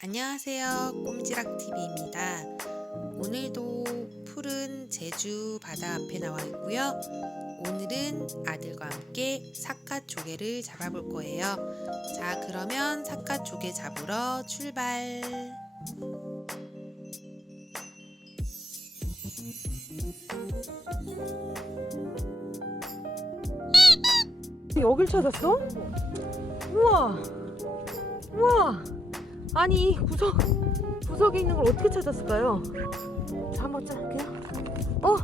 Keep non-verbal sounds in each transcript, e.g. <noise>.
안녕하세요. 꼼지락TV입니다. 오늘도 푸른 제주 바다 앞에 나와 있고요. 오늘은 아들과 함께 사카 조개를 잡아볼 거예요. 자, 그러면 사카 조개 잡으러 출발! 여길 찾았어? 우와 우와 아니 구석 구석에 있는 걸 어떻게 찾았을까요? 자 한번 짜볼게요 어?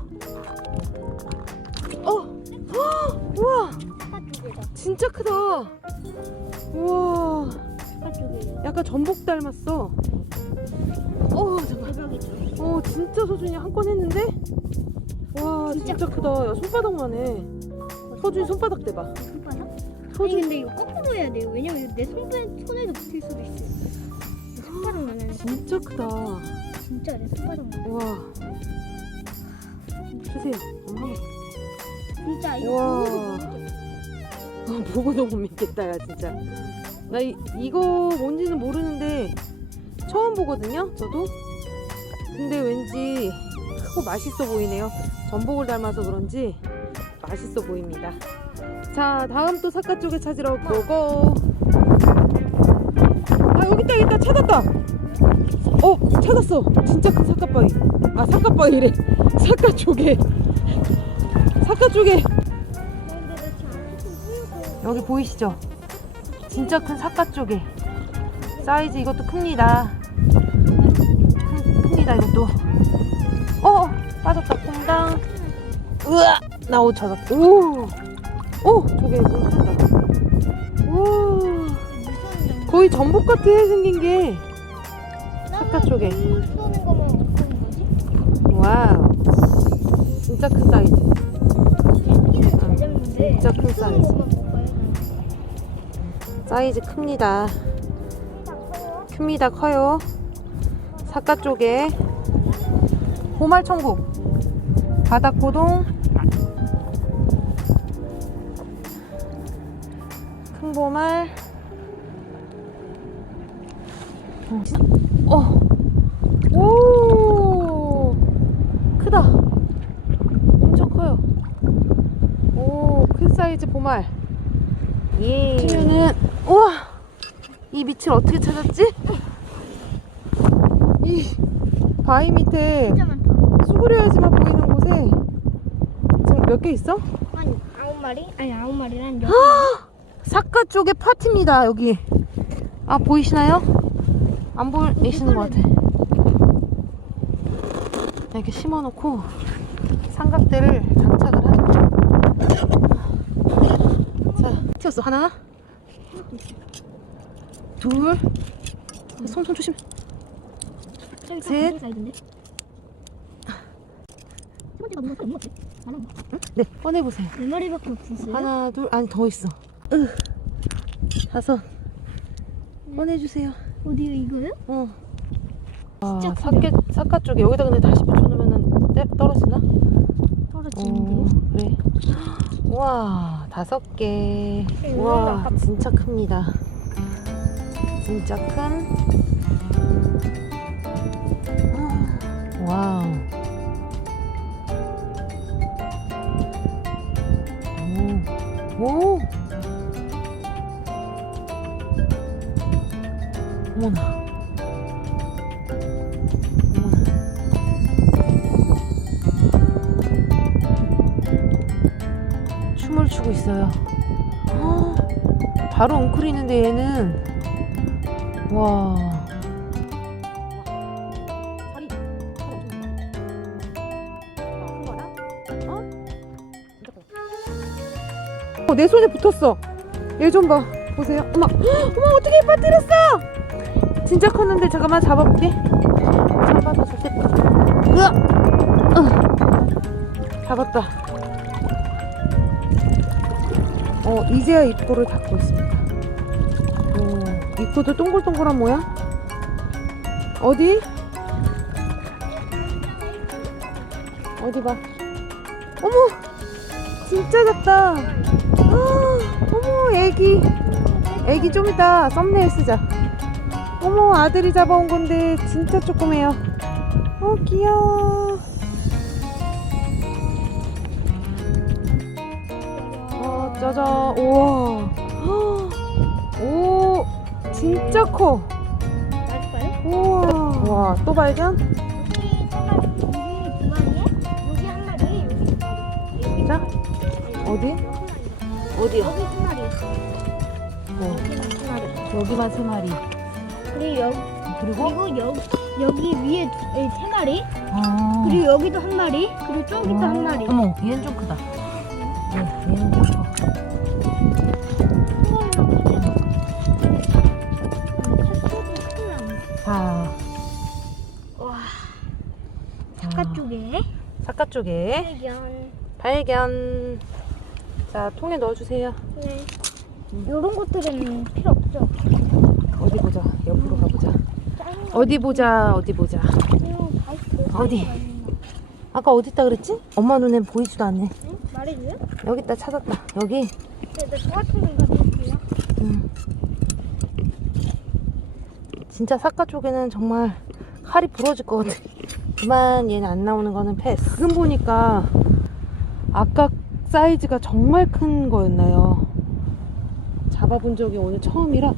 어? 헉! 우와 바깥쪽이다. 진짜 크다 우와. 약간 전복 닮았어 어 잠깐. 어 진짜 서준이 한 건 했는데 와 진짜 진짜, 크다 야 손바닥만 해 서준이 손바닥 대봐 손바닥? 아니 서준 근데 이거 거꾸로 해야 돼요. 왜냐면 내 손에 손에도 붙을 수도 있어요. 진짜 크다. 진짜 내 손바닥만. 와. 드세요. 엄마. 진짜 우와. 이거 보고 어, 보고도 못 믿겠다 야 진짜. 나 이, 이거 뭔지는 모르는데 처음 보거든요 저도? 근데 왠지 크고 맛있어 보이네요. 전복을 닮아서 그런지 맛있어 보입니다. 자 다음 또 사카 쪽에 찾으러 고고. 아 여기 있다 여기 있다. 찾았다 어 찾았어 진짜 큰 사카바위 아 사카바위래 사카 쪽에 사카 뿌옇고 여기 보이시죠? 진짜 큰 사과 쪽에 사이즈 이것도 큽니다. 큰, 큽니다 이것도. 어 어, 빠졌다 퐁당. 으아 나 옷 찾았다. 오, 오 저게 물 쏜다. 오 거의 전복 같아 생긴 게. 사카 쪽에. 물 쏘는 거만 어떤 거지? 와우. 진짜 큰 사이즈. 잘 잡는데 진짜 큰 쏘는 사이즈. 것만. 사이즈 큽니다. 큽니다 커요 사과 쪽에 보말천국 바닥고동 큰 보말 어. 오 크다 엄청 커요 오큰 사이즈 보말 예 그러면은 우와 이 밑을 어떻게 찾았지? 이 바위 밑에. 수그려야지만 보이는 곳에 지금 몇 개 있어? 아니 아홉 마리? 아니 아홉 마리란 여. 사카 쪽에 파티입니다 여기 아 보이시나요? 안 보이시는 것 같아 이렇게 심어놓고 삼각대를 장착을 하는 자 튀었어. 하나. 둘 손 손 조심. 저기 셋. 네. 꺼내보세요. 네 마리밖에 없었어요. 하나 둘. 아니 더 있어. 으, 다섯. 꺼내주세요. 어디요 이거요? 어. 아, 진짜 사케, 사카 쪽에. 여기다 근데 다시 붙여놓으면 떼, 떨어지나? 어, 떨어지는데요? 그래. <gasps> 우와, 다섯 개. 네, 우와, 아깝다. 진짜 큽니다. 진짜 큰. 아, 와우. 춤을 추고 있어요. 헉, 바로 웅크리는데 얘는 와. 어, 내 손에 붙었어. 얘 좀 봐. 보세요. 어머, 헉, 어머 어떻게 빠뜨렸어? 진짜 컸는데 잠깐만 잡아볼게. 잡아서 좋겠다. 으아! 어. 잡았다. 어, 이제야 입구를 닫고 있습니다. 오, 입구도 동글동글한 모양? 어디? 어디 봐. 어머! 진짜 작다. 아, 어머, 애기. 애기 좀 이따 썸네일 쓰자. 어머 아들이 잡아온 건데 진짜 조그매요. 어 귀여워. 짜잔 우와. 헉, 오 진짜 커. 맞을까요? 우와. 우와 또 발견? 여기 한 마리, 여기 두 마리에 여기 한 마리, 여기 두 마리. 여기 자, 아니, 어디? 여기. 어디요? 여기 두 마리. 어, 여기만 두 마리. 여기만 세 마리. 그리고 여기 그리고 그리고 여기 여기 위에 두, 에, 세 마리. 아. 그리고 여기도 한 마리. 그리고 좀 밑에 한 마리. 어머 얘는 좀 크다. 네, 얘는 좀 바깥 쪽에 발견. 발견. 자 통에 넣어주세요. 네. 이런 것들은 필요 없죠. 어디 보자. 옆으로 가보자. 작은 거 어디 보자. 어디 보자. 그냥 바이크 어디? 아까 어디 있다 그랬지? 엄마 눈엔 보이지도 않네. 응? 말해줘요? 여기 있다 찾았다. 여기. 네, 네, 똑같은 거 가볼게요. 음. 진짜 사과 쪽에는 정말 칼이 부러질 것 같아. 그만 얘는 안 나오는 거는 패스. 지금 보니까 아까 사이즈가 정말 큰 거였나요? 잡아본 적이 오늘 처음이라?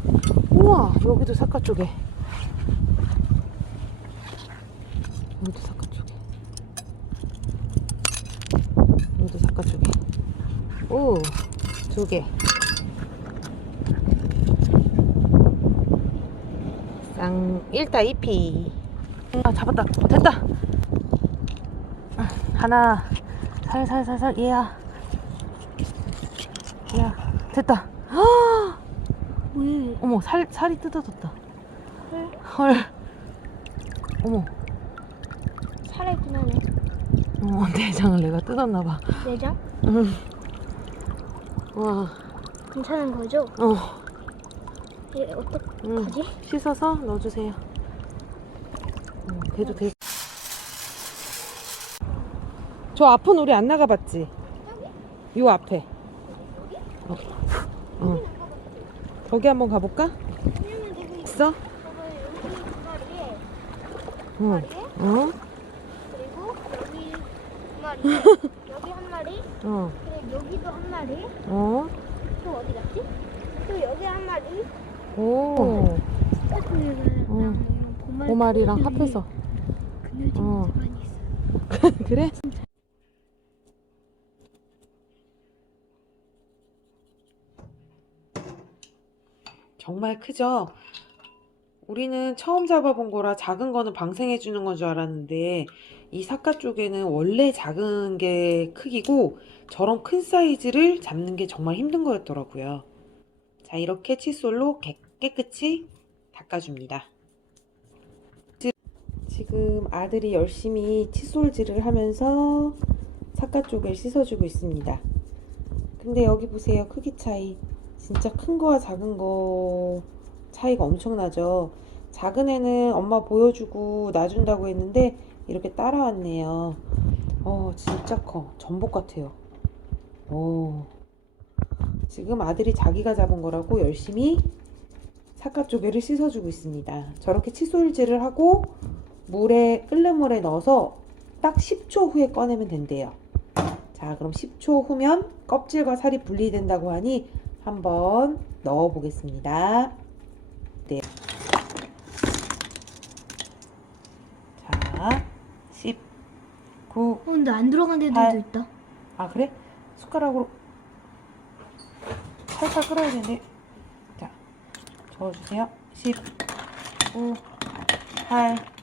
우와 여기도 사과 쪽에. 여기도 사과 쪽에. 여기도 사과 쪽에. 오두개. 쌍 1타 2피 아 잡았다 됐다 아, 하나 살살살살 얘야 얘야 됐다 아, 왜? 어머 살, 살이 뜯어졌다 헐. 헐 어머 살아있긴 하네. 어, 내장을 내가 뜯었나봐 내장? 음. 와 괜찮은 거죠? 어, 얘 음. 어떡하지? 씻어서 넣어주세요 어, 걔도 되게 저 앞은 우리 안 나가봤지? 요 앞에 어. 어. 거기 한번 가볼까? 있어? 응. 어? 그리고 여기 두 마리에 <laughs> 여기 한 마리 어. 그리고 여기도 한 마리 어? 또 어디 갔지? 또 여기 한 마리 오. 스타트가 어. 오마리랑 합해서. 좀 어. 많이. <laughs> 그래? 정말 크죠? 우리는 처음 잡아본 거라 작은 거는 방생해 주는 건 줄 알았는데 이 사카 쪽에는 원래 작은 게 크기고 저런 큰 사이즈를 잡는 게 정말 힘든 거였더라고요. 자, 이렇게 칫솔로 깨- 깨끗이 닦아줍니다. 지금 아들이 열심히 칫솔질을 하면서 사과 쪽을 씻어주고 있습니다. 근데 여기 보세요. 크기 차이. 진짜 큰 거와 작은 거 차이가 엄청나죠. 작은 애는 엄마 보여주고 놔준다고 했는데 이렇게 따라왔네요. 어, 진짜 커. 전복 같아요. 오. 지금 아들이 자기가 잡은 거라고 열심히 사과 조개를 씻어주고 있습니다. 저렇게 칫솔질을 하고 물에 끓는 물에 넣어서 딱 10초 후에 꺼내면 된대요. 자, 그럼 10초 후면 껍질과 살이 분리된다고 하니 한번 넣어 보겠습니다. 네. 자, 10, 9, 어, 근데 안 들어간 데도 팔. 있다. 아 그래? 숟가락으로 살살 끓여야 되는데 자 저어주세요 10 9 8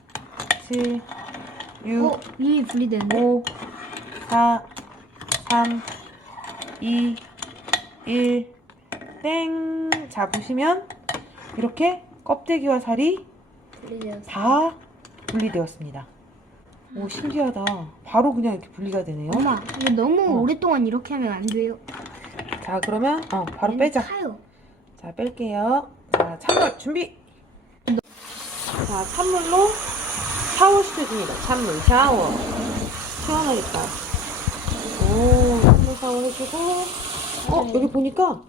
7 6 어, 이 분리되는데? 5 4 3 2 1 땡! 자 보시면 이렇게 껍데기와 살이 분리되었어. 다 분리되었습니다 오 신기하다 바로 그냥 이렇게 분리가 되네요 엄마, 이거 너무 어. 오랫동안 이렇게 하면 안 돼요. 자 그러면 어 바로 빼자 타요. 자 뺄게요 자 찬물 준비 자 찬물로 샤워 시켜줍니다 찬물 샤워 시원하겠다 오 찬물 샤워 해주고 어 여기 보니까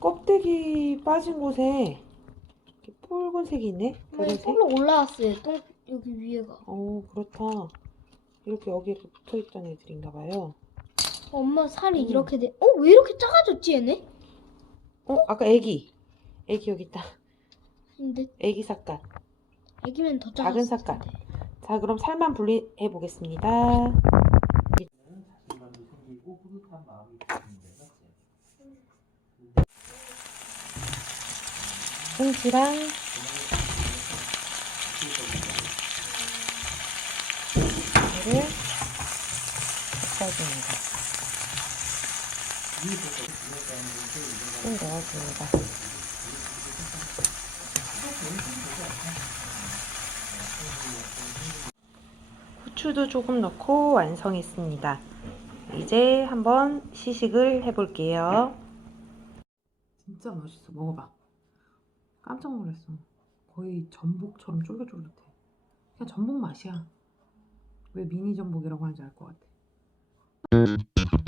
껍데기 빠진 곳에 이렇게 붉은색이 있네. 네, 붉은색. 홀로 올라왔어요. 똥 여기 위에가. 어 그렇다. 이렇게 여기에 붙어 있던 애들인가 봐요. 엄마 살이 음. 이렇게 돼. 어 왜 이렇게 작아졌지 얘네? 어 아까 애기. 애기 여기 있다. 근데 애기 삭갓. 애기면 더 작은. 텐데. 자 그럼 살만 분리해 보겠습니다. 꽁지랑 얘를 섞어줍니다. 좀 넣어줍니다. 후추도 조금 넣고 완성했습니다. 이제 한번 시식을 해볼게요. 진짜 맛있어. 먹어봐. 깜짝 놀랐어. 거의 전복처럼 쫄깃쫄깃해. 그냥 전복 맛이야. 왜 미니 전복이라고 하는지 알 것 같아.